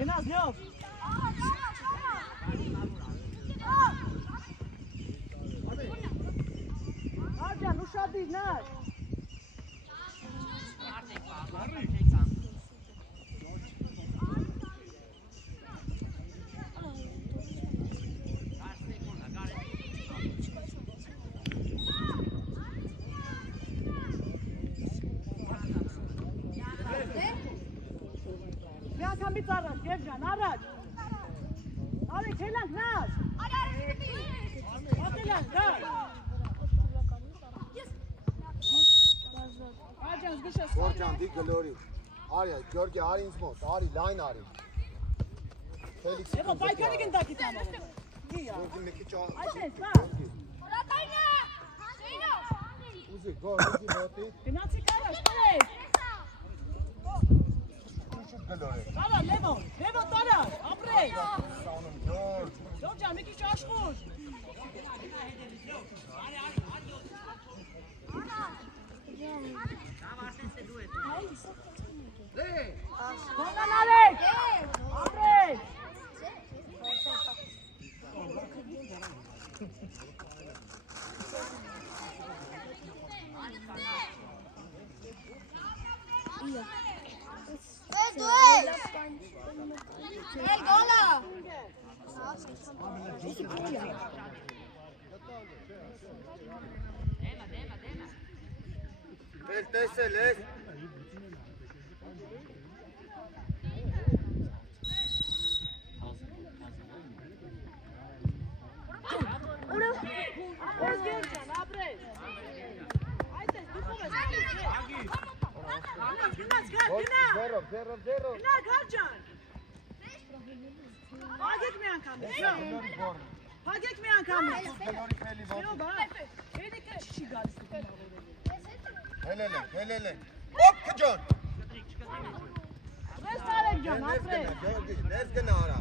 Գնաս լյով։ Արջան, ուշադիր նար։ Միանգամից առաջ, Գերջան, առաջ։ Արեք, հելանք նար։ Ատելանք, դար։ Արջան, զգուշես։ Գորջան, դի գլորի։ Արի, Գյորգի, արի ինձ մոտ, արի, լայն արի։ Ֆելիքսի Եվո, պայքանի գնդակի տամարը։ Գյորգի մեկի ճա։ Այսպես, նա։ Ուզի, գորգի մոտի։ Գնացիք առաջ, տարեք։ Գլորի։ Տարա, Լևո տարա, ապրեք։ Սանում Գյորգ։ Ջորջան, մի քիչ աշխուր։ Կոնան արեք, ապրեք։ El gola! Տեսել ես։ Ես Գերջան, ապրեք։ Այդպես, դու խով ես։ Գնաց, գնա։ Ձերով։ Գնա, Գարջան։ Փագեք մի անգամից։ Փագեք մի անգամից։ Գլորի ֆելի մոտ։ Եո, բա։ Երեքը չի գալիս դուքնավորել։ Հելել են։ Ոպ, կջոն։ Ես տարեք ջան, ապրեք։ Ներս գնա արա։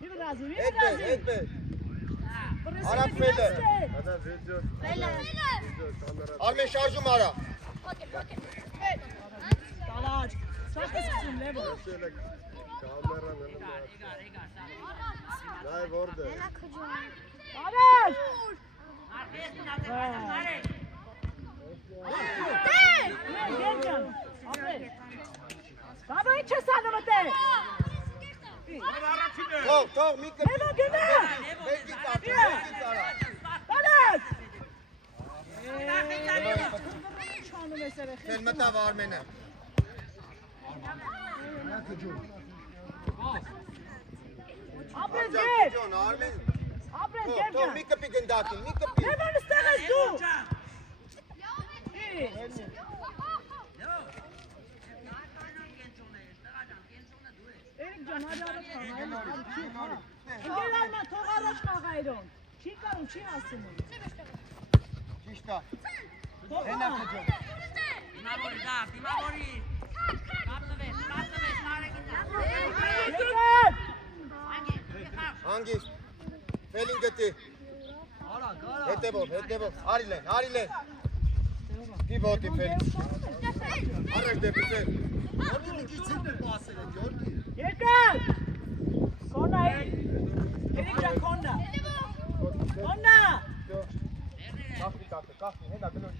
Մի վրազի։ Հետպես։ Արա ֆելը։ Արմեն շարժում արա։ Տալաջ։ Սա կսկսում լևո։ Լայվ որդ է։ Արաշ։ Գերջան, ապրեք։ Բաբա ինչ ես անում ըտեղ։ Թող մի կպի։ Լևո գնա։ Մեջից արա։ Տալաջ։ Ինչ անում ես երեխի։ Թել մտավ Արմենը։ Ապրեք Գեր։ Ջոն, Արմեն։ Ապրեք Թող Գերջան։ մի կպի գնդակին, մի կպի։ Լևոն ստեղ ես դու։ Էրիկ ջան, առաջ խաղայրոն։ Ընկեր Արման, թող առաջ խաղայրոն։ Չի կարում, չի ասում։ Ճիշտ է։ Թող Հենա ա։ կջոն։ Դիմավորի, դիմավորի։ Կապտվես, նարեկինա։ Եկան։ Հանգիստ։ Ֆելին գտի։ Հետևով, արի լեն։ Դի ոտի ֆելին։ Առաջ դեպի ֆել։ Ոտի մի գիցին դեր պասել է, Գյորգի։ Եկան։ Կոնա Էրիկ ջան, կոնա։ Կոնա։ Կախի, հետա գլոր։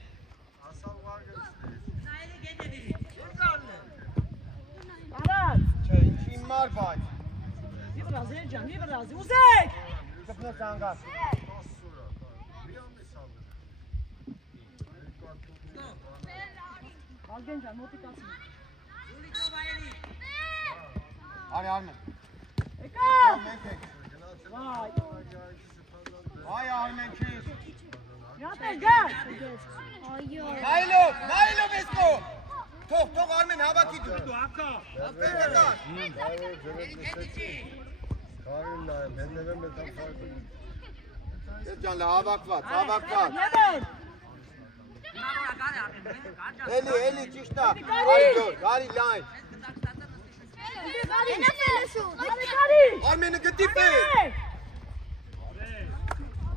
Արած։ Չէ, ինչի մար բայ։ Մի վրազ, Էրիկ ջան, մի վրազ, ուզեք։ Կպնոց անգար։ Ալգեն ջան, մոտիկացին։ Արի Արմեն։ Եկան։ Մենք եք։ Վայ։ Այ Արմեն քիզ։ Մի հատ էլ գար։ Նայլով էսկո։ Թող Արմեն հավաքի դու։ Ակա։ Ապեր եկան։ Կարին նայեմ, հետևեմ է տամ խարկում։ Ես ջան լա հավաքված։ Լևոն։ Էլի ճիշտ է։ Կարի լայն։ Արմենը գտի ֆել։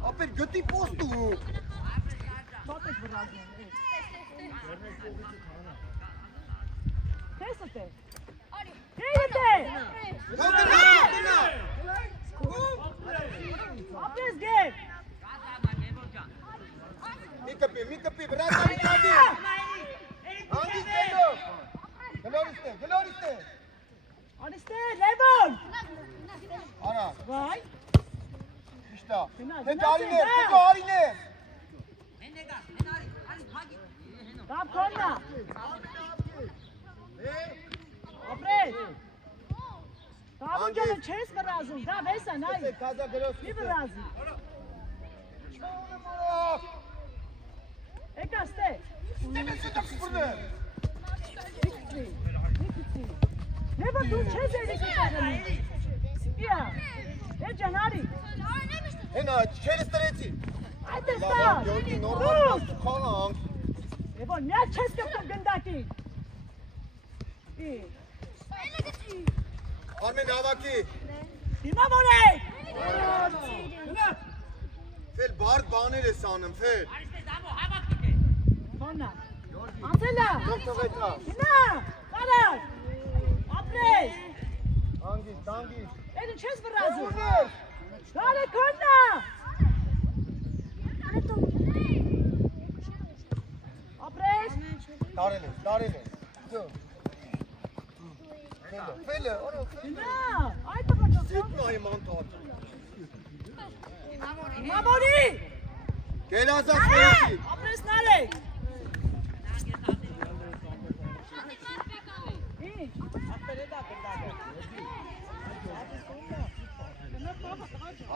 Ապեր գտի պոստու։ Բատեք վրազին։ Տեսը տե։ Հեյը տե։ Գնա։ Ապրես գեր։ Մի կպի, վրա կապի։ Անգի տենո։ Գլորիստե։ Անիստե, Լևոն։ Արա, Վայ։ իշտա։ Գնա, Թե գնա, արիներ, գնա։ թե արիներ։ Կապ կոննա։ Ապրես։ Կավուջանը չես վրազում, դա վեսա նայ։ Կազա գրոս։ Մի վրազի։ Չողնը մարակ։ Եկա ստե։ Ստեմեսի տպուրնը։ Նիկցի։ Լևոն դու չես երիկի կաղելի։ Իա, էջան արի։ Հենա, չերս տրեցի։ Այդ է Լավա, ստա։ գյորդի նորմալ պաստու խաղանք։ Լևոն, միա չես կպտում գնդակի։ Արմեն հավաքի։ Դիմավոր է։ Ֆել բարդ բաներ ես անում, ֆել։ Կոննա։ Անցելա։ Դոկտորետա։ Գնա, կարար։ Ապրես։ Անգիս։ Էդը չես վրազում։ Ուներ։ Կարե կոննա։ Ապրես։ Տարել է։ Ձո։ Ֆելը, օրո, ֆելը։ Գնա, այդ տղա Զիտնայի մանտար։ Մամորի։ Գելազա ֆելի։ Ապրես նալե։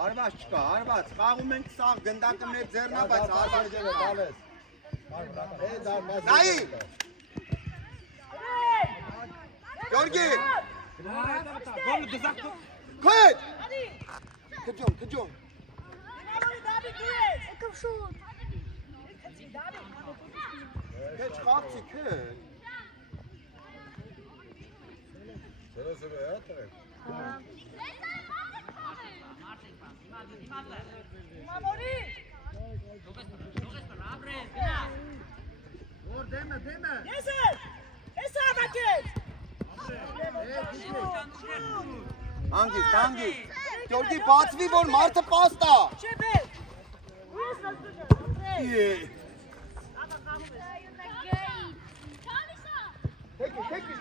Արված չկա, արված, խաղում ենք սաղ գնդակը մեր ձեռնա, բայց արված չկա։ Նայի։ Գյորգի։ Քույտ։ Քջոմ։ Քեչ խաղցի, քեչ։ Սերոսը է Մամորի։ Ես ավակեց։ Անգիս։ Գյորգի բացվի, որ մարդը պաստա։ Չեպե։ Ես ասպեշ։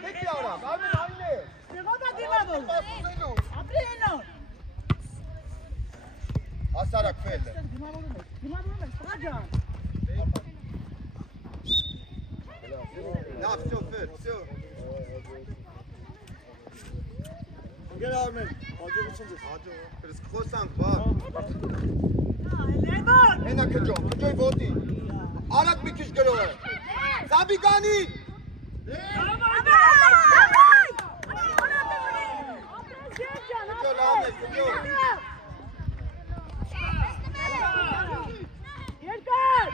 Թեկի արամ, արմեն այն է։ Դեղոդա դիմավոր։ Պաստուզելու։ Ապրի ենոր։ Ասարակ ֆելը։ Դիմավորում ես, տղա ջան։ Լավ, всё։ Գեր Արմեն, հաջողություն ձեզ։ Հաջող, խոսանք, բա։ Լևոն։ Հենա քջոյ ոտի։ Արակ մի քիչ գրող։ Սաբիկանի։ Քջո լավ է, քջո։ Երկար։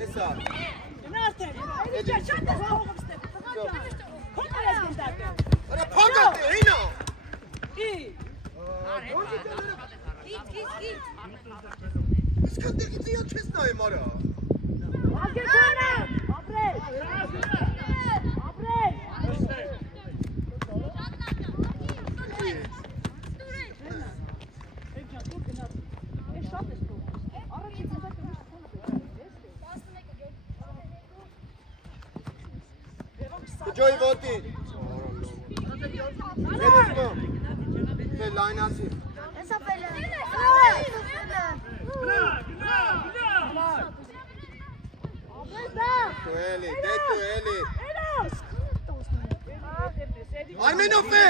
Եսա։ Գնացեք։ Էլի շատ է հողով ստեղ։ Տղա ջան։ Քո ես գնդակը։ Արա փակած է, հինա։ Ի։ Իսկ հանդերից իա չես նայեմ արա։ Ագեքոնը։ Ապրես։ Քջոյ ոտի։ Երեսկո։ Թե լայնացի։ Դու էլի։ Արմենով է։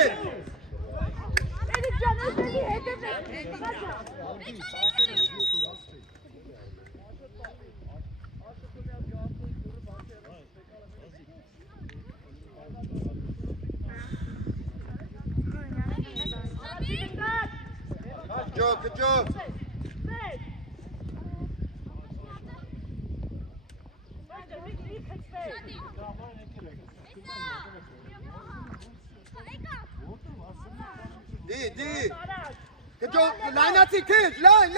Քջո։ Դի։ Քջո, լայնացի քեզ, լայն։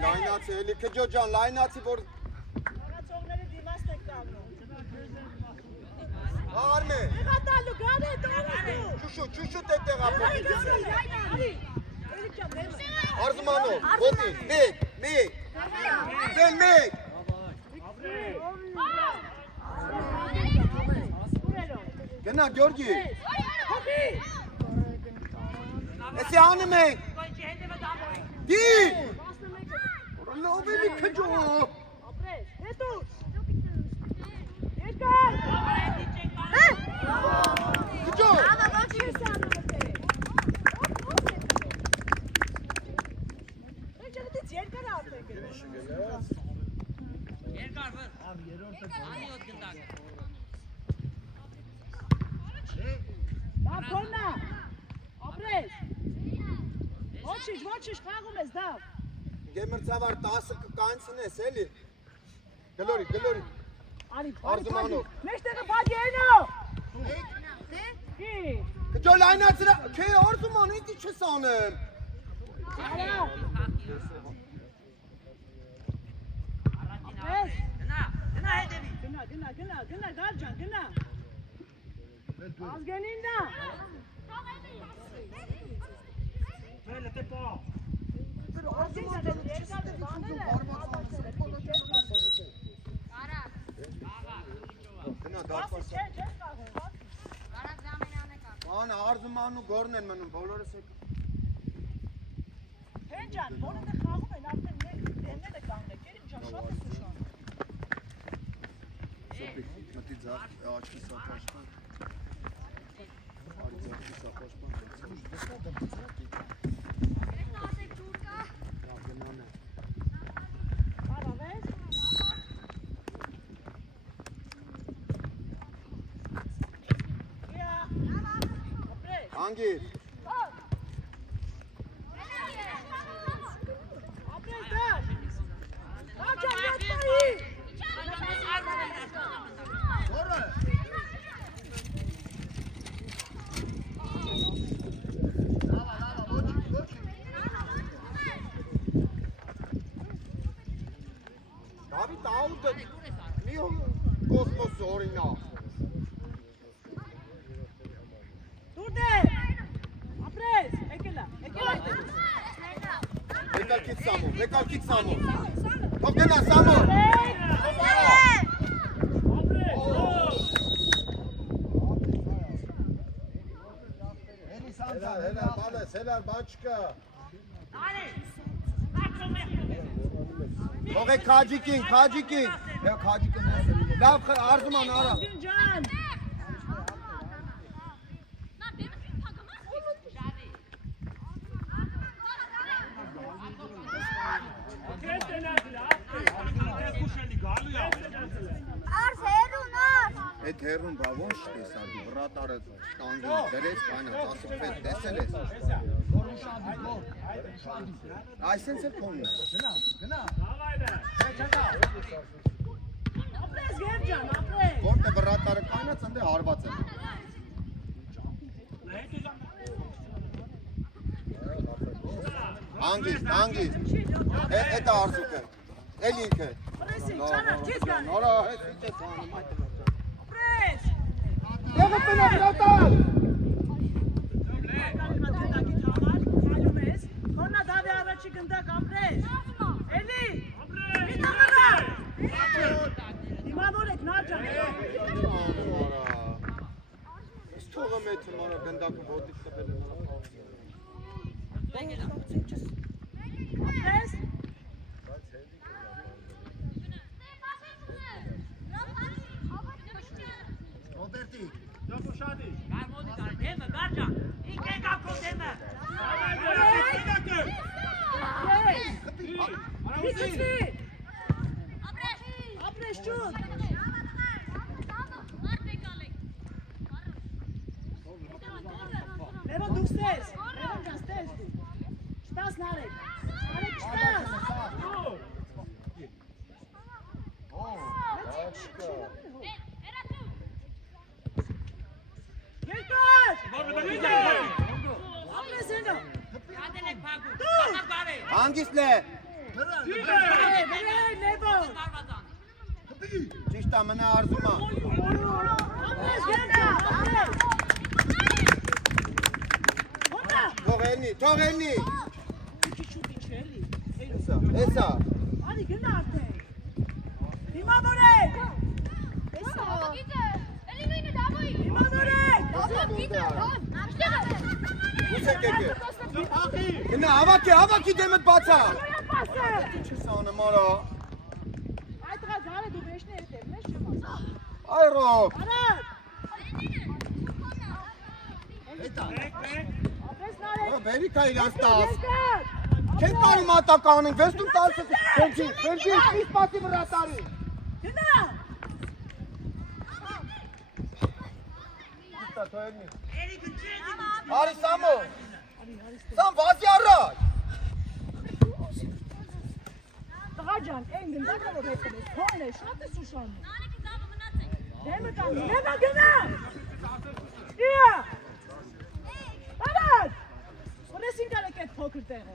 լայնացի, էլի քջո ջան, լայնացի, որ Հաղացողների դիմաստ եք տալու։ Արմե, Եղա տալու, գան է տալու։ ճուշուտ է տեղափոխել։ Էրիկ ջան, դեմ։ Արզմանով, ոտի, մեկ, ձել մեկ։ Գնա, Գյորգի, Հոգի։ էսի անում ենք, Կոյչի հետևը դամորի։ դի, լով էլի քջո, Ապրես, հետո։ Երկար։ քջո, Երկար ապրեք։ Երկար վր։ Անի ոտ գնդակ։ Դավ կորնա, ապրես։ Ոչիշ, խաղում ես, դավ։ գեմրցավար 10-ը կկանցնես, էլի, գլորի, Արզմանով, Մեջտեղը բագի ենո։ Კი. քջո լայնացրա, չէ, Արզման, ինտի չես անեմ, Արա։ Գնա հետևի։ Գնա, դարջան, գնա։ Ազգենին դա։ գնա դարպաս, ան Արզմանն ու գորն են մնում, բոլորս եք, Հենջան, բոլորը խաղում են, արդեն մեկ դեմները կանգնեք, երիմ ջան, շատ ես ուշան։ մտի ձախ, աչքի սապաշպան, արի ձախքի սապաշպան, Հարավես։ Իա, ապրես։ հանգիր, Ապրես դար։ Դարջան, յատմայի։ Դավիթ աուտը, մի կոսմոսը օրինա, Դուր դե։ Ապրես, եկելա։ եկալքից սամով, թող գնա սամով, հելար, բաչկա, թող է քաջիկին, լավ Արզման արա, Ջան։ Այդ հերուն բա ոնչ տեսարդի, վրատարը շտանգին դրեց, կանած, ասպետ տեսել ես, այսենց է կոնն է, Ապրես, Գերջան, ապրես։ որտե վրատարը կանած, ընդ է հարված է, հանգիստ, էտ է արզուկը, էլ ինքը, Ապրեսի, ճանա, չես գան։ նորա, հետ ինչ ես անում, այդ է վրտար, Ապրես։ Եղը տնա վրատար, Կալիմատետակիտ համար, խալում ես, խոնա դավի առաջի գնդակ ապրես, էլի, մի տղարա, դիմավոր եք նարջան, ես թողը մեթում արա գնդակը ոտիք տվել է նրա ապրես, Ռոբերտի, Կարմոդի կար, դեմը, գարջան, ինք է կապքո դեմը։ Միցուցվի, ապրես ճուտ, Լևոն դուք ստես, Լևոն ջան ստես դու, շտաս նարեք, շտաս, երկար, ապրես ենո, Ադել եք պագու, պապակ բարե։ Հանգիստ լե, Նեբո։ Ճիշտ է, մնա արզում է։ Ապրես գենջա, ապրես։ Հոտնա։ Թող ելնի։ Ինչի շուտի չելի։ Էսա։ Արի գնա արդեն։ Հիմա որեք։ Հիմա որեք։ Ուսեք եկե։ Գնա, հավաքի դեմդ բացա։ Չի սանը մարա։ Այդ տղա զարը դու վեշն էր տերն ես չեմ ասա։ Այ ռոք։ Արադ։ Ապրես նարեք։ Բերի կա իրանց տավ։ Երկար։ Չեն կարի մատական ենք, վեստում տալսը։ Խելջի, իսպ պասի վրա տարի։ Գնա։ Իտա, թո ելնի։ Արի Սամո։ Սամ վազի առաջ։ Տղա ջան, այն գնդակը որ հետր ես, քոն է, շատ ես ուշանում։ Դեմը տան, նեբա գնա։ Իա։ Արադ։ Որես ինքար եք այդ փոքր տեղը։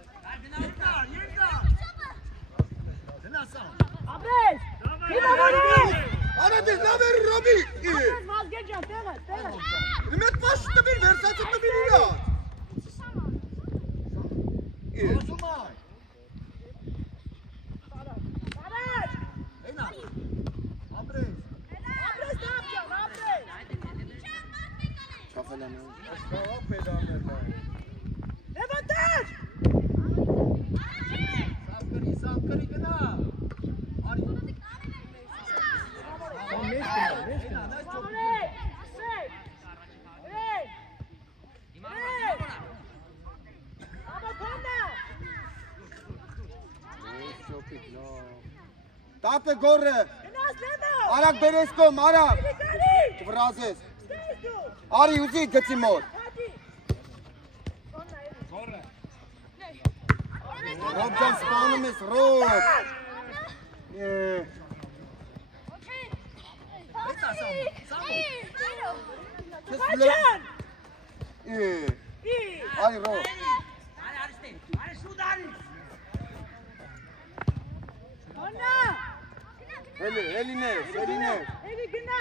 Ապրես։ Հիմա որեք։ Արադ ես լավ էր ռոբի։ Ապրես վազգեր ջան, տեղը։ Նմետ պաշ տվիր, վերսացը տվիր իրան։ Արադ։ Ապրես դապ ջան, ապրես։ Նեբա տար։ Սամկրի գնա։ Ապրես։ Սեյ։ Էյ։ Ապա քոննա։ Տապ է գորը։ Գնաս նեբա։ Արակ բերես կոմ, արակ։ Կարի։ Վրազես։ Ստես դու։ Արի ուզի գծի մոտ։ Հատի։ Քոննա։ Ռոբ ջան սպանում ես, Ռոբ։ Բաչան։ Արի Ռոբ։ Քոննա։ Էլինես։ Էլի գնա։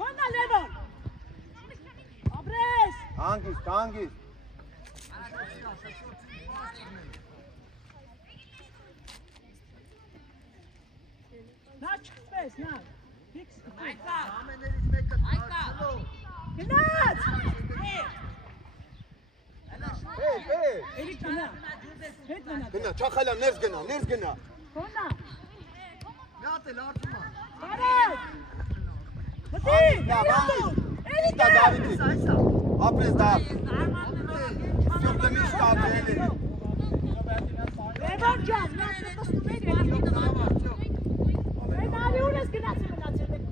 Քոննա Լևոն։ Ապրես։ Հանգիստ։ Նա չխփես, նա։ Ֆիքս։ Այկա։ Գնաց։ Էլի գնա։ Հետ գնա։ գնա, չախալա, ներս գնա։ Քոննա։ Արադ։ Մտի։ Էլի Իտա Դավիթի։ Ապրես դավ։ Սյոպը միշտ ապրելի։ Լևոն ջան, նա տեսնում է էլի։ Այն արի ունես գնացել մնացել եք։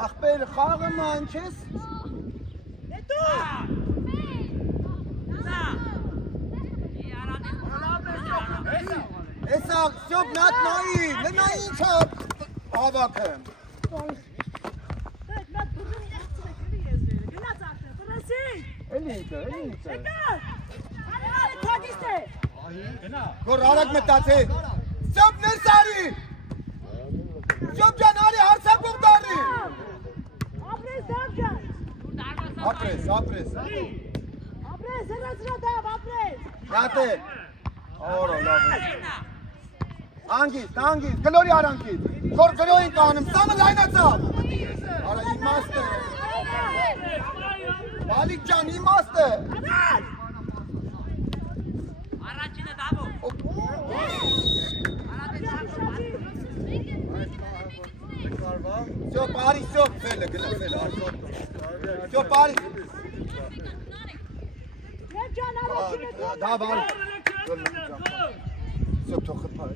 Ախպեր խաղը ման չես։ Հետո։ Էսա, սյոպ նատ նայի, լնա ինչա հավաքը։ Դեք նա դուրս եղցրեք էլի եզրերը։ Գնաց արդեն, ֆրանսի։ Էլի ինչա։ Հետո։ Արի քոդիստ է։ Գոր արակ մտացե։ Սյոպ ներս արի։ Սյոպ ջան արի հարցակող դարի։ Ապրես դավ ջան։ Ապրես։ Ապրես, հրացրա դավ, ապրես։ Յատե։ Օրո լավ է։ Հանգիստ, գլորի արանքից։ Գոր գլորին կանım, սամը լայնացավ։ Արա իմաստ է։ Բալիկ ջան, իմաստ է։ Առաջինը դավո։ Սյոպ արի, սյոպ, ֆելը, գնա, ֆելը, արի։ Սյոպ արի։ Մեր ջան առաջինը դու։ Դավ արի։ Սյոպ թող խփար։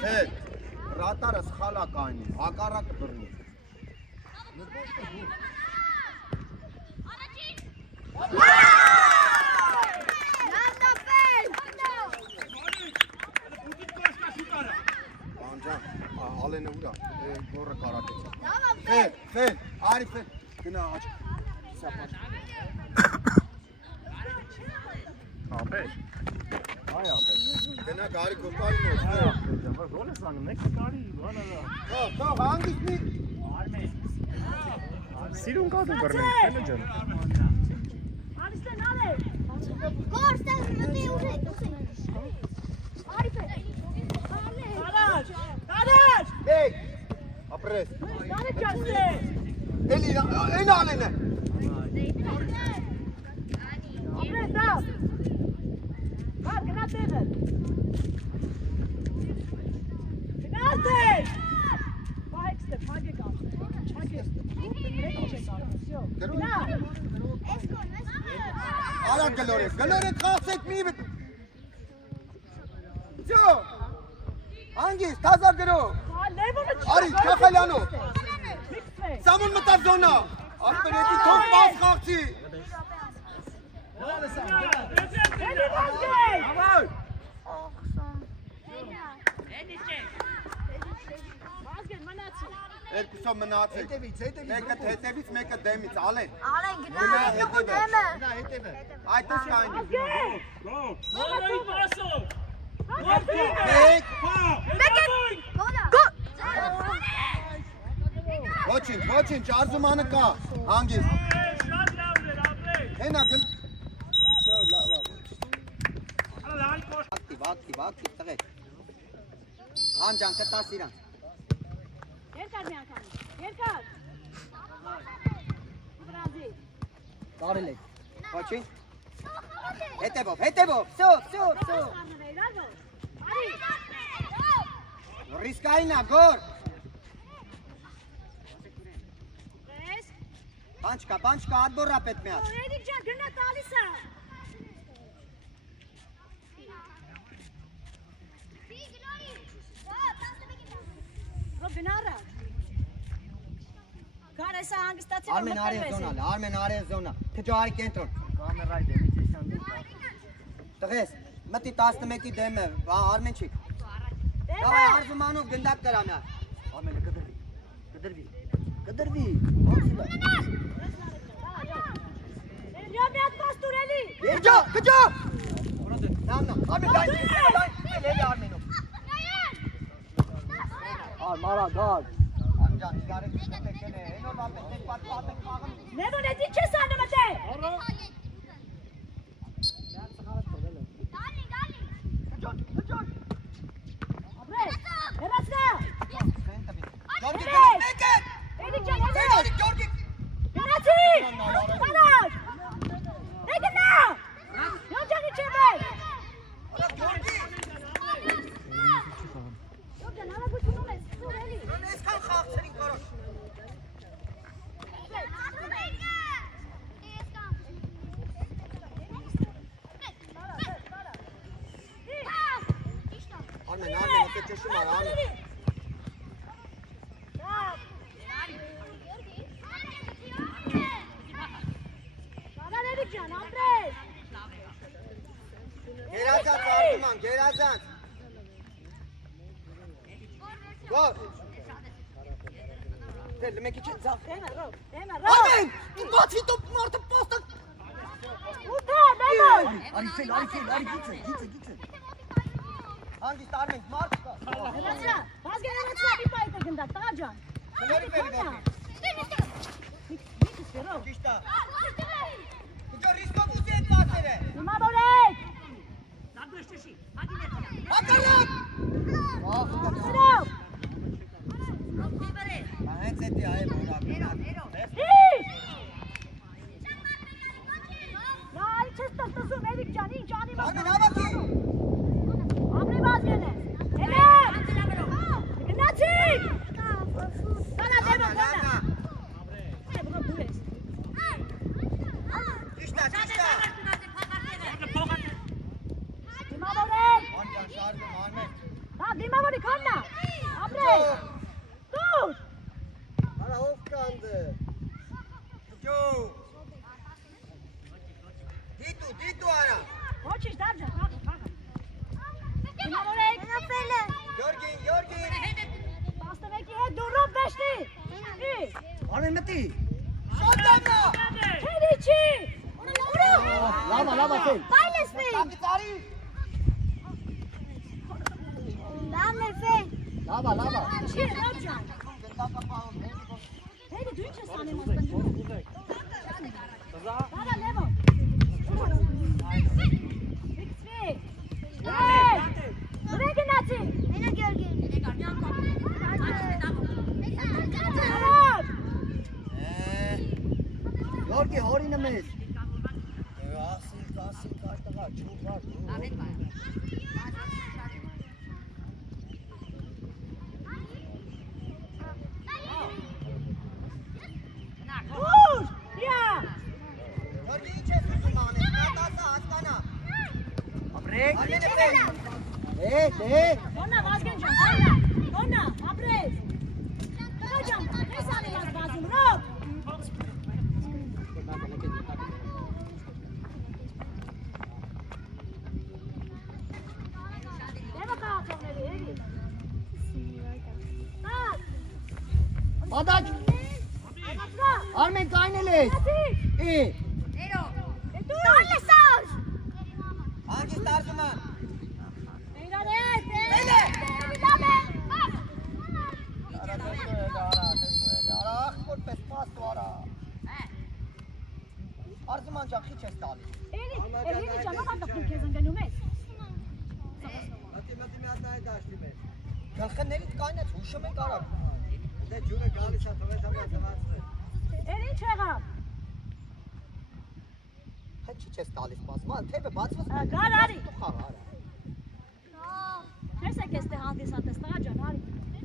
Հետ, ռատարը սխալա կանի, հակառակը բռնի։ Անջան, ալենը ուրա, գորը կարատեց։ Ֆել, արի ֆել, գնա աչ, սապաչ։ Ապեշ։ Այ ապեշ։ Գնա գարի գոպարի մոտ, ֆել։ Ո՞ր ես անում, մեկ կարի, բանալա։ Թող, հանգիստ մի։ Սիրուն կադու բռնենք, ֆելը ջան։ Արիստեն ալե։ Կորստել մտի ուղեք։ Արիֆե։ Արաջ, արաջ։ Եկ, ապրես։ Դարը ճասե։ Էլի, են ալենը։ Ապրես, դա։ Բար, գնա տեղը։ Գնացեք։ Բայքստը, փագե կան։ Չագե։ Մեկ չեք արում, всё։ Գնա։ Արա գլորես խասեք մի վտ։ Всё։ Հանգիստ, թազա գրո։ Լևոնը Արի, Չախալյանով։ Միքսվե։ Սամուն մտավ զոնա։ Ապրետի թող պաս խաղցի։ Էլի վազգեի։ Ավար։ Վազգեն, մնացի։ Երկուսով մնացեք։ Մեկը հետևից, մեկը դեմից, ալեն։ Ալեն գնա, հետո դեմը։ Այդ է շայնի։ Վազգեն։ Որոյի պասով։ Մեկ, Գոլա։ ոչինչ, արզումանը կա, հանգիստ։ Շատ լավն էր, ապրեք։ Հենա գլ։ Всё, լավ։ Լալ կոշ։ Ակտիվ, տղեկ։ Անջան, կտաս իրան։ Երկար մի անգամ։ Երկար։ Բրազի։ Կարել եք։ Ոչինչ։ Հետևով, всё։ Արի։ Ռիսկայինա, գոր։ Ես։ Բանչկա, ադբորա պետք մի հատ։ Էդիկ ջան, գնա տալիս է։ Գնա արա։ Կարեսա հանգստացել Արմեն արև զոնա, քջարի կենտրոն։ Կամերայի դեմից էշան դու։ Տղես, մտի 11-ի դեմը, Արմենչիկ։ Դավայ արզումանով գնդակ կրա նա։ Արմենը կդրվի։ Էլյա մի հատ պաստուր էլի։ Գջա։ Նամնա, Արմեն լայն, էլի Արմենով։ Մարա գալ։ Անջան, իգարը կտեկել է, հենով ապետ, պատպատեք պաղն։ Լևոն էդի չես անում ըտե։ Ապրես, հեռացնա։ Էդիկ ջան, գնացի։ Կարաջ։ Գնա։ Յոջանի չեմե։ Յոջան, հավագությունում ես, սուր էլի։ Այսքան խաղցրին կարոտ։ Արմեն, ոտե ճշում արա, Արմեն։ Կարան էդիկ ջան, ապրես։ Գերազանց, Արմեն, գերազանց։ Գոր։ Դել, մեկի չէ, ձախ։ Դեմը ռով։ Արմեն, բացի տոպ մարդը պաստակ։ Ուտա, Լևոն։ Արի գիծը։ Հանգիստ Արմեն, մարդ կա։ Հեռացնա, վազգեն հեռացնա, մի պայտը գնդակ, տղա ջան։ Կլորի բերի բերի։ Միքս վերով։ Ճիշտ է։ Քիչո ռիսկով ուզի այդ մասերը։ Հիմավորեք։ Դադուշտի, հագինե։ Հակալակ։ Վերով։ Հենց էդի այ մորա։ Ինչ։ Նայ, չես տստսում, էդիկ ջան, ինչ անի Արմեն, հավաքի։ Ապրի վազգեն է։ Էլեր։ Գնացիք։ Կարա դեմը, գնա։ Բղա դու ես։ Ճիշտ է։ Հիմավորեք։ Անջան շարժում Արմեն։ Հա, դիմավորի քաննա։ Ապրես։ Դուր։ Արա ով կանդ է։ դիտու արա։ Ոչինչ, դարձա, խաղը։ Գնալորեք։ Նապելը։ Գյորգին։ 11-ի հետ դուրով վեշտի։ Արմեն մտի։ Շատ ամնա։ Հերիչի։ Լավա ֆել։ Պայլես ֆեն։ Տակտարի։ Լավն է ֆեն։ Լավա։ Չի, Ռոբջան։ Հերի դու ինչ ես անում ասպնդում։ Բաղա լևո։ Վիքսվի։ Ուրե գնացի։ Մենա Գյորգին։ Արոտ։ Գորգի հորինը մեզ։ Ասի կարտղա, չուղար։ Ուր։ Յա։ Գյորգի ինչ ես ուզում անել, նա տասը հասկանա։ Ապրեք։ Արմենը ֆեն։ Օնա Վազգենջան, օնա, ապրես։ Տղաջան, ես անում ես բազում, Ռոբ։ Դեմը կաղացողների, հերի։ Տակ, Ադաչ։ աղացրա, Արմեն կայնել ես։ հացի, դու։ Տալեսար։ Հանգիստ արզուման։ Իրան հետ, Արա, ախպոր պես պաստու արա։ Արզուման ջան, խիչ ես տալի։ Էլի ճանապարհ դեպքում քեզ ընկնում ես։ Մատի մատայ դաշտի մեջ։ Գլխներից կայնեց, հուշում ենք արա։ Դե ջուրը գալիս է, թվեց ամյա ծվածներ։ Էլի ինչ եղավ։ Հա չի չես տալիս պասման, թեպը բացված։ Գար արի։ Խաղ արա։ Ես եք էստե հանդիսատես, տղաջան, արի։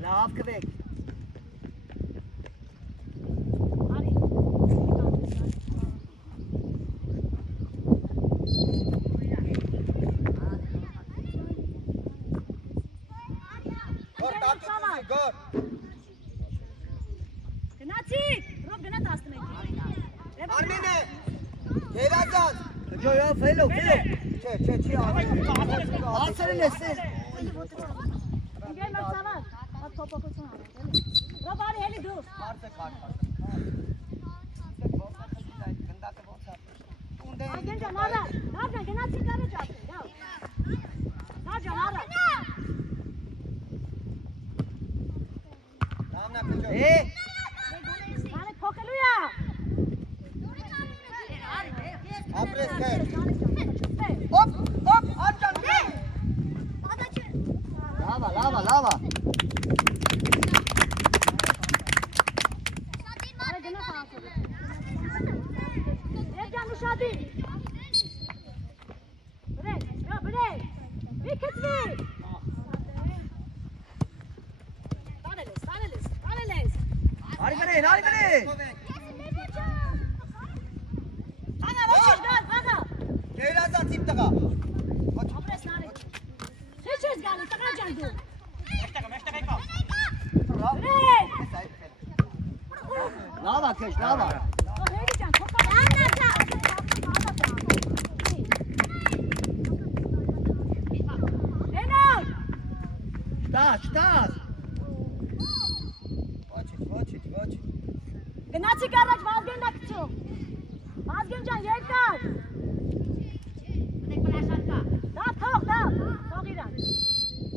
Լավ կվեք։ Արի։ Գոր տակի գոր։ Գնացի, Ռոբ գնա 11-ի։ Արմենը, Գերազան։ Ջոյա ֆելո։ Չի արի։ Արցերն ես։ Ինգել մացավար, հատ փոփոխություն արեք, էլի։ Ռոբ արի հելի դու։ Հարցը քաշ։ Արգենջան արա, Արգեն գնացի կարը ճապի, լավ։ Արգեն արա։ Նամնա քջո։ Արեք փոխելու յա։ Ապրես քեր։ Չսպե։ Հոպ, անջան։ Լավա։ Արեք գնա խաղացողը։ Երջան ուշադի։ Բրեք, մի քծվի։ Տանել ես։ Արի վրեն։ Աղա, ոչինչ գալ, աղա։ Գերազան ծիպ տղա։ Ապրես նարի։ Չէ չես գալի, տղաջան դու։ Բրեք։ Լավա քեշ։ Հերի ջան, քոկա։ Էնալ։ Շտաս։ Ոչինչ։ Գնացի կարաջ Վազգենն ակցում։ Վազգեն ջան, երկար։ Դա թող իրան։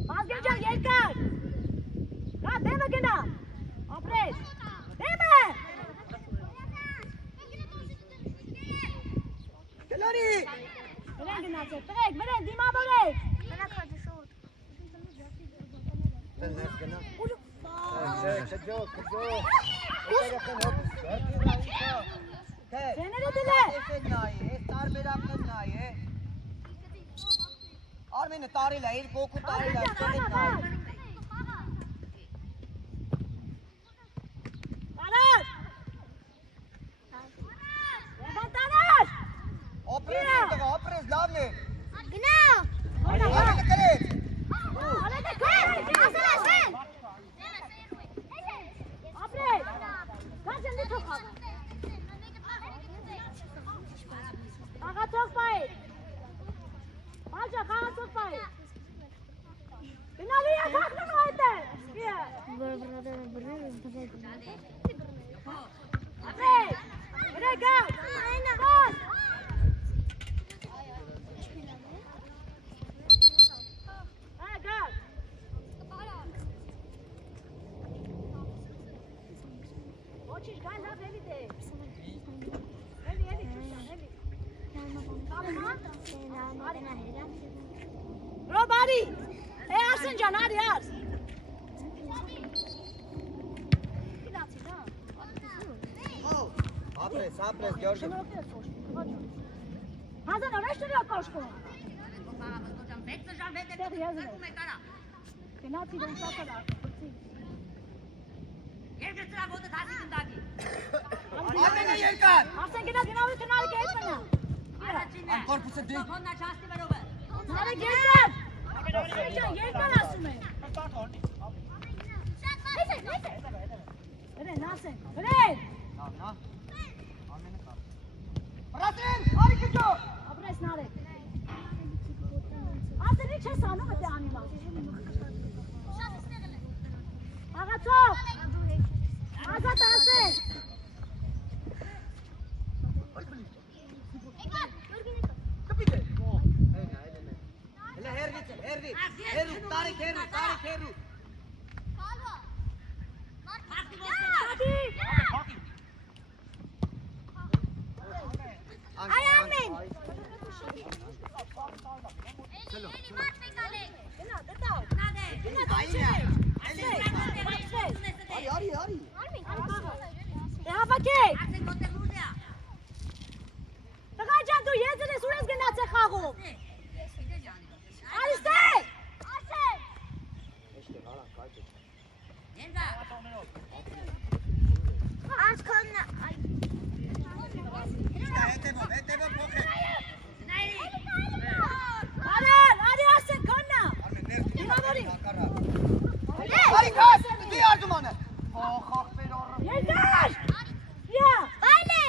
Վազգեն ջան, երկար։ Դա դեմը գնա։ Ապրես։ Դեմը։ Գնարի։ Վրեն գնացեք, վրեն, դիմավորեք։ Մենա քաջը շուտ։ Դες գնա։ Ուր։ Քջո։ Ձեները դիլե։ Այս տարբերակն նայ է։ Արմենը տարել է, իր կոկու տարել է, ստեղից նայ։ Տարար։ Եվան տարար։ Ապրես, լավն է։ Գնա։ Արմենը կրեց։ Արեք քայլ։ Ապրես։ Գաչեն դի թող խաղա։ Աղա թող պայ։ Robari! Arsencan hadi yaz. Ապրես, Գյորգի։ Hazan araştırıyor koşku. Penaltı dönüşe kadar. Ալենը երկար։ Arsen gene dinamı tınarı geçmene. Կորպուսը դի։ Nare geçer. Yerden asılma. Öyle nasıl? Öyle. Բրասեն, արի քիչո։ Abres nare. Arsen hiç hesabı mı devam var? Ağaçok. Azat Arsen. Կպիտե։ Հələ հերգիցը, հերգի։ Հերու, տարիք հերու։ Hadi. Ayamin. Արի։ Ya bakayım. Takacan tu yezine sures gnace xago. Aliste. Aç kolunu. Հետևով փոխել։ Hadi Arsen kanna. Արի քաշ, դի արտումանը։ Խախ վերորը։ Yeter. Ya. Bayli.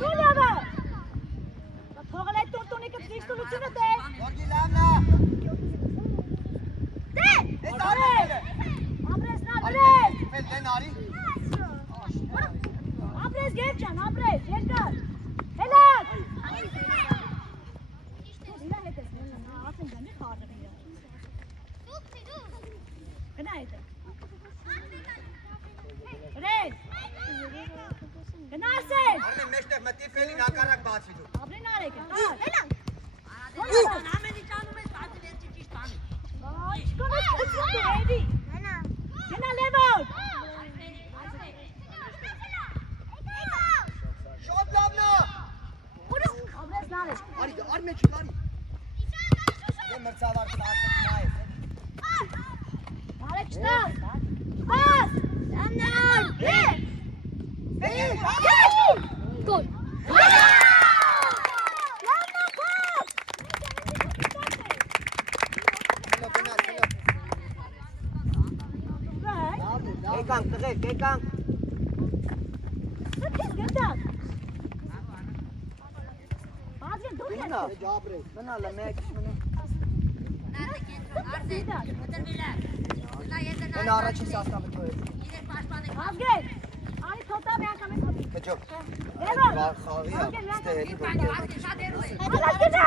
Dur baba. Toğlet tortunu ki tristuluçunu de. Գյորգի լավնա։ De. Էս արի։ Abres abres. Ֆելդեն արի։ Abres geçcan abres. Yeter. Helal. Silah edesin. Arsen canı kardı ya. Gına ede. Red. Gına Arsen. Արմեն մեջտեղ մտի ֆելին հակառակ բացվի դու։ Abrin arayken. Helal. Helal. Gına level. Շոտ լավնա։ Abres nare. Արի, մեջի, արի։ Դե մրցավարտը ասած նայես։ Nare çıtar. Bas. Helal. Gol. Եկանք, տղեկ, եկանք։ Մնա, ջաբրես, մնալը մեկ, մնա։ Մնա առաջին սաստավը թոյեց։ Azgel. Ani tota bir akamet. Քեջով։ Level. Խաղի է, ստեղելի որ։ Hadi gına.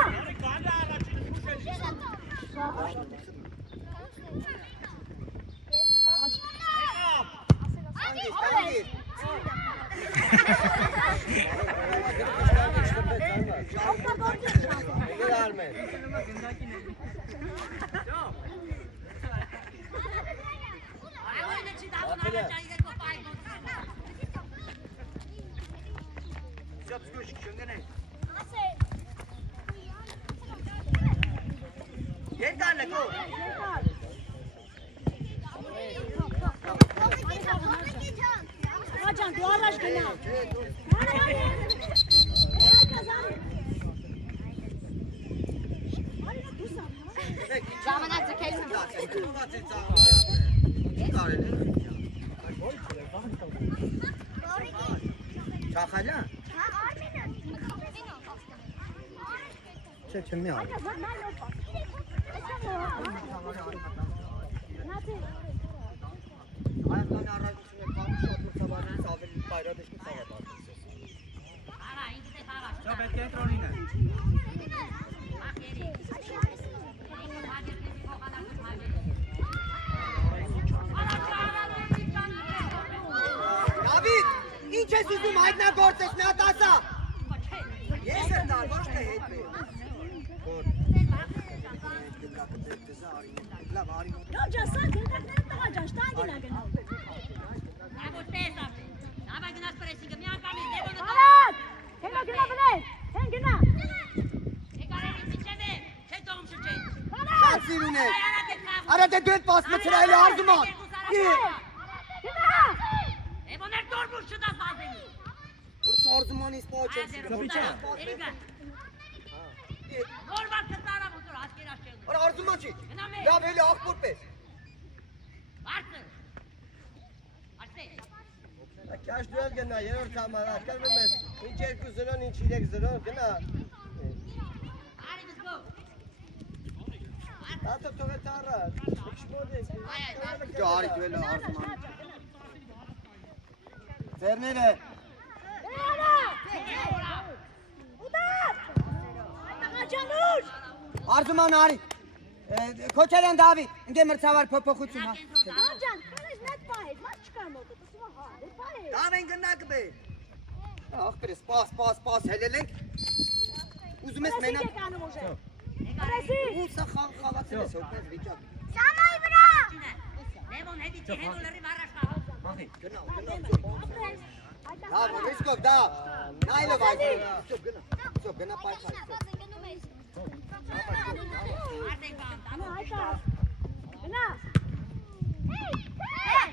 Երկան լկո։ Hacan duvarlaş gına. Zaman artık kesin. Չախալյա։ Չէ, չեմ մի արի։ Այդքան առայցությունը Արա, ինքդ է խաղա։ Դա պետք է կենտրոնինը։ Ախերի։ Դավիթ, ինչ ես ուզում հայտնագործես, նա տասա։ Ես եմ դար, ոչ թե հետ բեր։ Լավ, արի։ Գորջան, սա գնդակները տղա ջան, շտան գնա գնա։ Աբո տես ապե։ Դավայ գնաս պրեսինգը մի անգամի դեպոնը։ Արադ, հենա գնա բնես, հեն գնա։ Եկարերի միջևե, չէ տողում շրջեն։ Շատ սիրուն է։ Արա դե դու հետ պաս մցրայել արզում ան։ Գնա։ Էբոներ տորբուր շտաս բազենի։ Որ սարզումանից պաչ եմ սիրում։ Երիկա։ Որ վատ կտարա մոտոր հասկեր աշել։ Արա արզում ան չի։ Լավ էլի աղբոր պես։ Վարձը։ Արսե։ Քաշ դու էլ գնա, երրորդ համարը, կրվում ես, ինչ 2-0, ինչ 3-0, գնա։ Արի մսկո։ Ատո թողեց առաջ, շմոդ ես։ Դու արի դու էլ արզում ան։ Ձերները։ Տղաջանուր։ Արզում ան արի։ Քոչարյան Դավիթ, ինձ մրցավար փոփոխություն հա։ Տղաջան, քանես նետ պահես, մաս չկար մոտը, տսում հա, դե պահես։ Դավ են գնակ բեր։ Ախպեր, սպաս, հելել ենք։ Ուզում ես մենակ։ Եք անում ուժը։ Արեսի։ Ու սա խաղացել ես հոգնես վիճակ։ Սամայի վրա։ Լևոն հետի չի հետոլերի վարաշ խաղ։ Գնա։ Լավ, ռիսկով դա։ Նայլով այդ։ Ստոպ, գնա պայքար։ Արդեն կամ Գնա, այդա։ Գնա։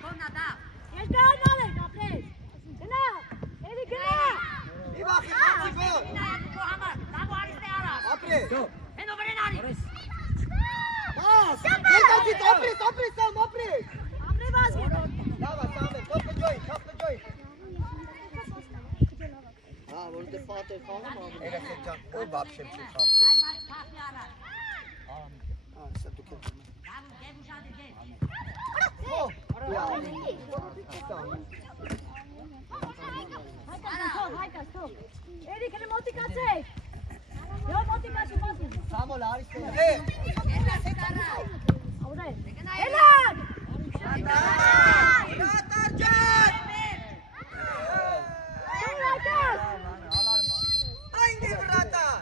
կոնա դա։ Երկար նալեք, ապրես։ Գնա, էլի գնա։ Մի վախի խացի գոր։ Նայակու համար, դավո արիստե արաս։ Ապրես։ Հենո վրեն արի։ Բաս, երկացից ապրես, սամ, ապրես։ Ապրե վազգեր։ Լավ, սամը, թոփը ջոյ։ Հա, որ դե պատեր խաղում ա։ Երեխեք ջան, ով բաբշեմ չի խաղ։ Այ մարի փախի արաս։ Հա, սա դուք եք։ Դավո գև ուժադի գև։ Հայկաս թող։ Էրի քնի մոտիկացեք։ Յո մոտիկացի բացի։ Սամոլ արի ստե։ Երնաս հետ առա։ Ավրե։ Էլան։ Ռատար ջան։ Հայկաս։ Այն դե ռատար։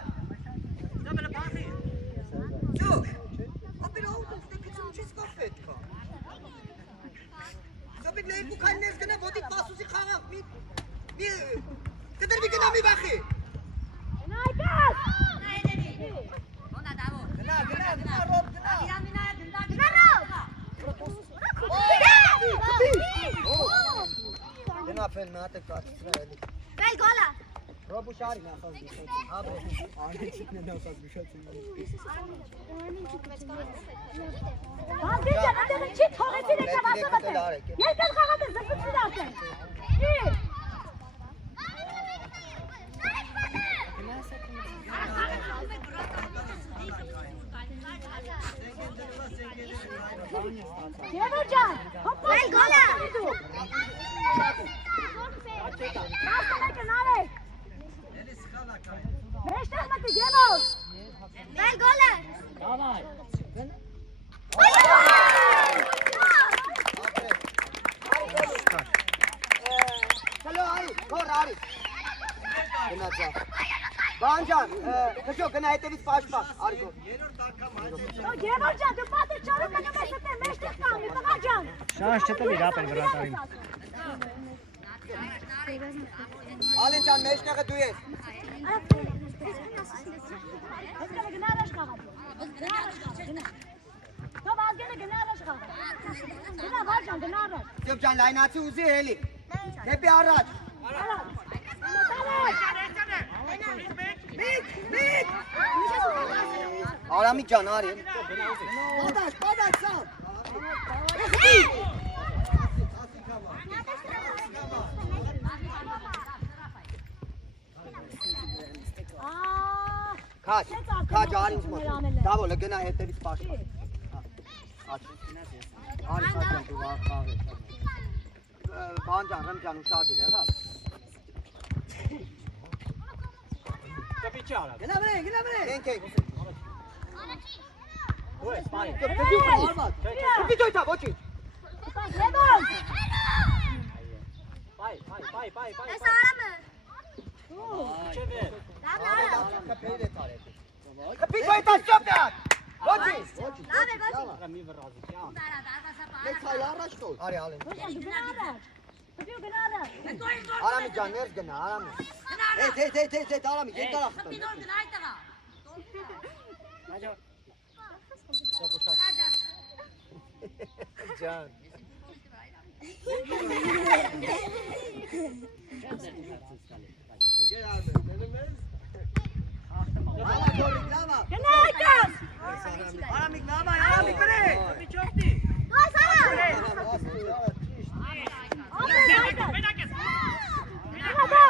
Դավելը փախի։ Դու։ Ապեր աուտոս դե քիչում չես կապետ կա։ Սոբիտ լեյկու քայլնես գնա ոտիտ պասուսի խաղավ։ Մի կդրվի գնա մի վախի։ Հայկաս։ Նա հետևի։ Կոնա դավո։ Գնա, ռոբ գնա։ Իրամինայա գնդա Գնա ֆել մատը կացրա էլի։ Բել գոլա։ Ռոբու շարի նախած դիշոց։ Աբե, արիչիկն է նախած դիշոցը։ Բանդիջան, այդտեղ չի թողեցին եկավ ասողը։ Երկար խաղատը զպուցին ասեն։ Ի։ Գևորջան, հոպոյ գոլա։ Մաստը կնարեք։ Մեջտեղ մտի գևոր։ Բել գոլա։ Դավայ։ Հալո արի, գոր արի։ Գնա ջա։ Բանջան, քչո գնա հետևից պաշտպան, արի գոր։ Գևորջան, դու պատը չարու կնում ես էտե մեջտեղ կամի, տղաջան։ Շանս չտվի դապել վրատարին։ Ալեն ջան, մեջտեղը դու ես։ Հետքանը գնա առաջ խաղադ։ Թող ազգերը գնա առաջ խաղադ։ Գնա վարջան, գնա առաջ։ Ստոպ ջան, լայնացի ուզի հելի։ Դեպի առաջ։ Արադ։ Միտ։ Արամի ջան, արի։ Պադաշ, սամ։ Քաջ արինց մոտ։ Դավոլը գնա հետևից պաշտպան։ Արի սա դու վախ խաղի։ Bancan, Ramcan uçağı gider ha. Kapıcı ara. Gene buraya. Enke. Oy, spy. Kapıcı var. Kapıcı oyta, boçi. Levan! Bay. Ne sağlam mı? Çevir. Kapıyı da tare. Kapıcı oyta stop ya. Boçi. Lave, goci. Rami verrazı ya. Ne çaylar açtı? Arı alın. Hocam dur beni ara. Hadi beni ara. Arami can nerede gene arami. Hey arami gel taraftan. Can. Gel abi. Lava korik lava. Gene Aykan! Aramik nama ya. Aramik kare. Kapıcı opti. Gol sana. Aferin Aykan! Beni kes. Bravo!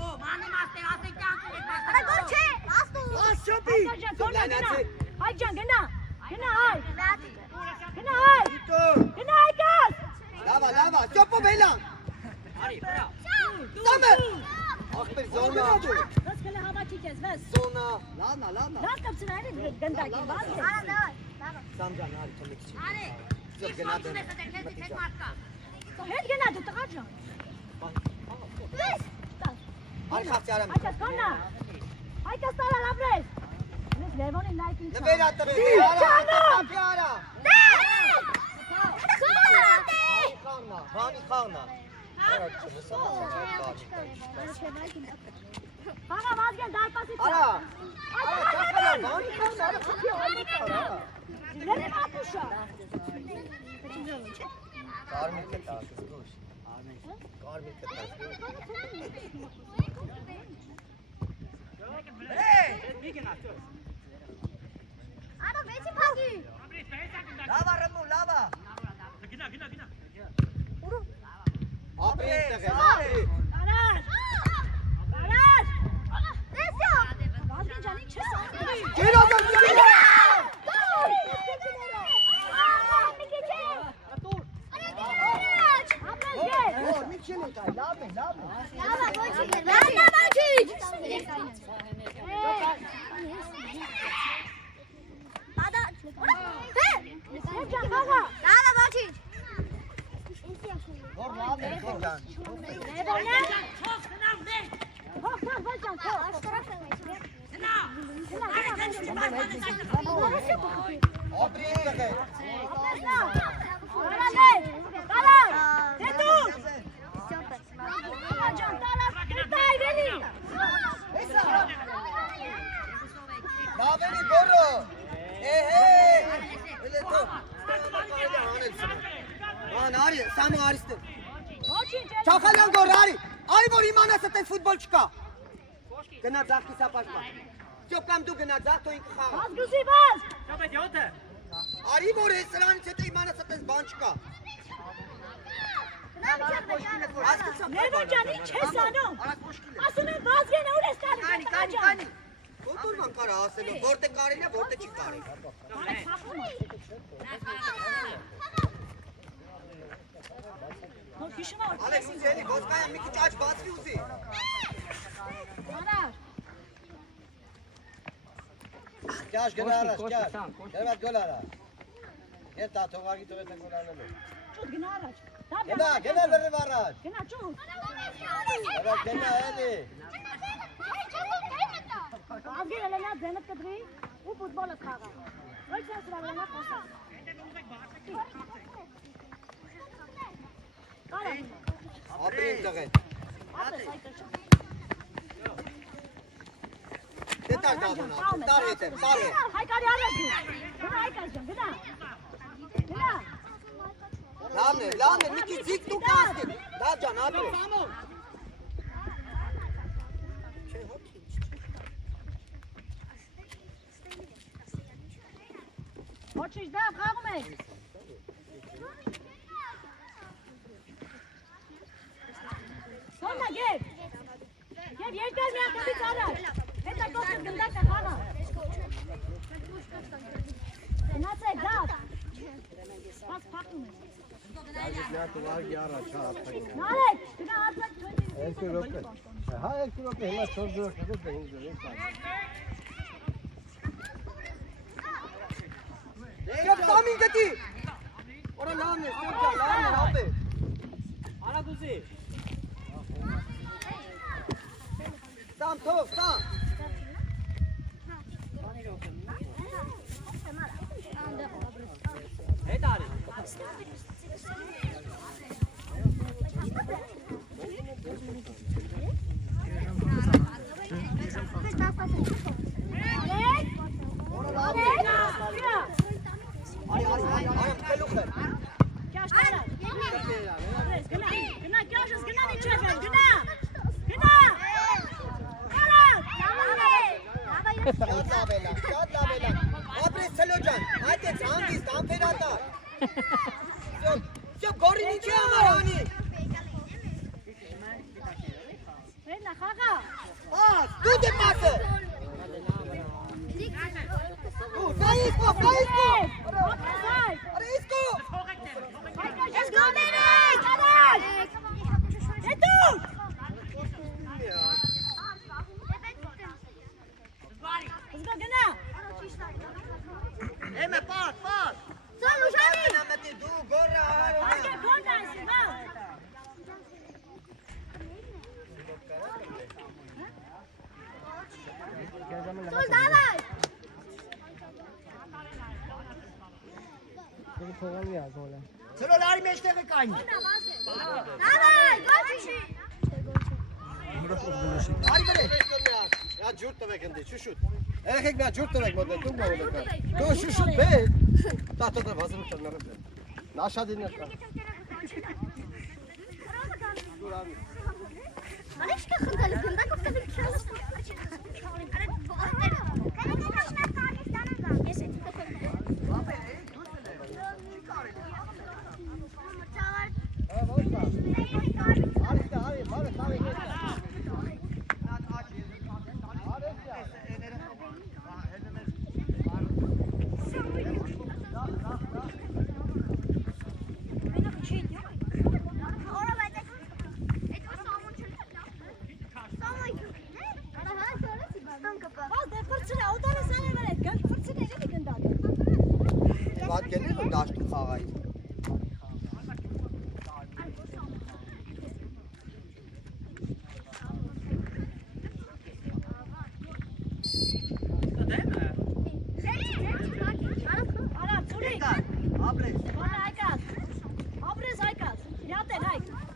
Oh, mani maste hasse janti. Ada gol çe. Last tu. Bas çopi. Aycan korna gene! Aycan gene! Gene Ay! Berarti. Gene Ay! Dur. Gene Aykan! Lava. Çopu beylan. Ari, bra. Tamam. Aferin zorla. Bas kale hava çekeceğiz bas. Sonra. Lana. Nasıl kapsın aynı ganda ki bas. Ana da. Samcan hadi çabuk için. Ari. Çok gene dön. Tek marka. Hep gene tut Aycan. Arka çarem. Aykan korna! Aykan sara labres! Nes Levon in like Ne böyle attı be? Canım! Piara. Gol. Hani karna. Evet, sana Bana vazgeç dar pas et. Ara. Aykan Hani karna. Ara kapıyor. ne yapmış o? Karmik kata kız koş. Karmik kata. Ada beci pagi. Lava Ramu lava. Gina. Abi abi. Aras! Desio. Vazgeç canım çes. Gel adam gel. Oh, niçin ötay? Lava. Lava goci. Lava goci. Ada. Hocam baba. Lava goci. Gor lava can. Ne bu ne? Çok sınav ne? Kalk hocam kalk. Sınav. Abi kata. Ara ne? Kalan. Ne dur? Hocam taraf. Tay beni. Laveni goro. Ehe. Böyle to. Nari, Samu aristı. Çakalan gor Ari. Ari gor imana satay futbolçuka. Gena zak kisa paşma. Çok kam tu gena zak to in kha. Bas güzi bas. Çok ediyordu. Ari gor esran satay imana satay bançka. Ne bu canım çes anam. Aras mushkil. Aslında vazgeç ne uğraştın? Kani. Kotur man kara aselo. Borte kare ne borte çıkare. Ale yüzeyni Goskaya Miki aç bas yüzey. Gel gel Aras gel. Evet gel Aras. Gel ta tovar git evet gol alalım. Gel verir Aras. Evet gel hadi. आगे लेना जहमत कर रही वो फुटबॉल खागा वही चांस वाला लेना कौन Aferin takay. Yeter daha bana. Dar yeter. Dar yeter. हाय कर यार हाय कर जा बिना बिना Lame Miki zik tu kastin. Daha can abi. Хочешь да хагме Sonra gel Gel yer gelmeyen kapı çağır Heta kokun gındak da kana Nasıl gaz Bas paklı Նարեկ, գնա արծակ թույլի։ Երկու րոպե։ Հա, երկու րոպե, հիմա 4 րոպե, հետո 5 րոպե։ Չոք Սամին գտի։ Օրա լավն է, Սորջա, լավն է, ապե։ Արա գուզի։ Սամ, թող, Սամ։ Հետ արի։ Արամ, խելուխ եմ։ Կյաշ տարա։ Գնա, կյաշս, գնա միջև եմ, գնա։ Գնա։ Շատ լավ է լավ, շատ լավ է լավ։ Ապրես Սելոջան, այդեց հանգիստ, ամպերատար։ Շո գորին ինչի համար անի։ Վերնա, խաղա։ Պաս, դու դե պասը։ Սայիսկո, սայիսկո։ Արա իսկո։ Ես գոմերեք, արալ։ Հետո։ Զգա գնա։ Էմե պատ, պատ։ Սալուժանի։ Նամատի դու գորա։ Արգե կոնდა ասի, բա։ Sul, давай! Ծրո լարի մեջ տեղը կային։ Давай, գոչի։ Արի բերե։ Նա ջուր տվեք ընդ, շուշուտ։ Երեխեք նա ջուր տվեք մոտ, դու մոտ։ Դու շուշուտ բեր։ Տատո վազրու չնարը։ Նաշադինը կա։ Արիշկա խնդալի փնդակ ովքեր քյալս։ Բադ գելել ու դաշտու խաղայի։ Ապրես։ Ապրես, այկած, յատեր, այկ։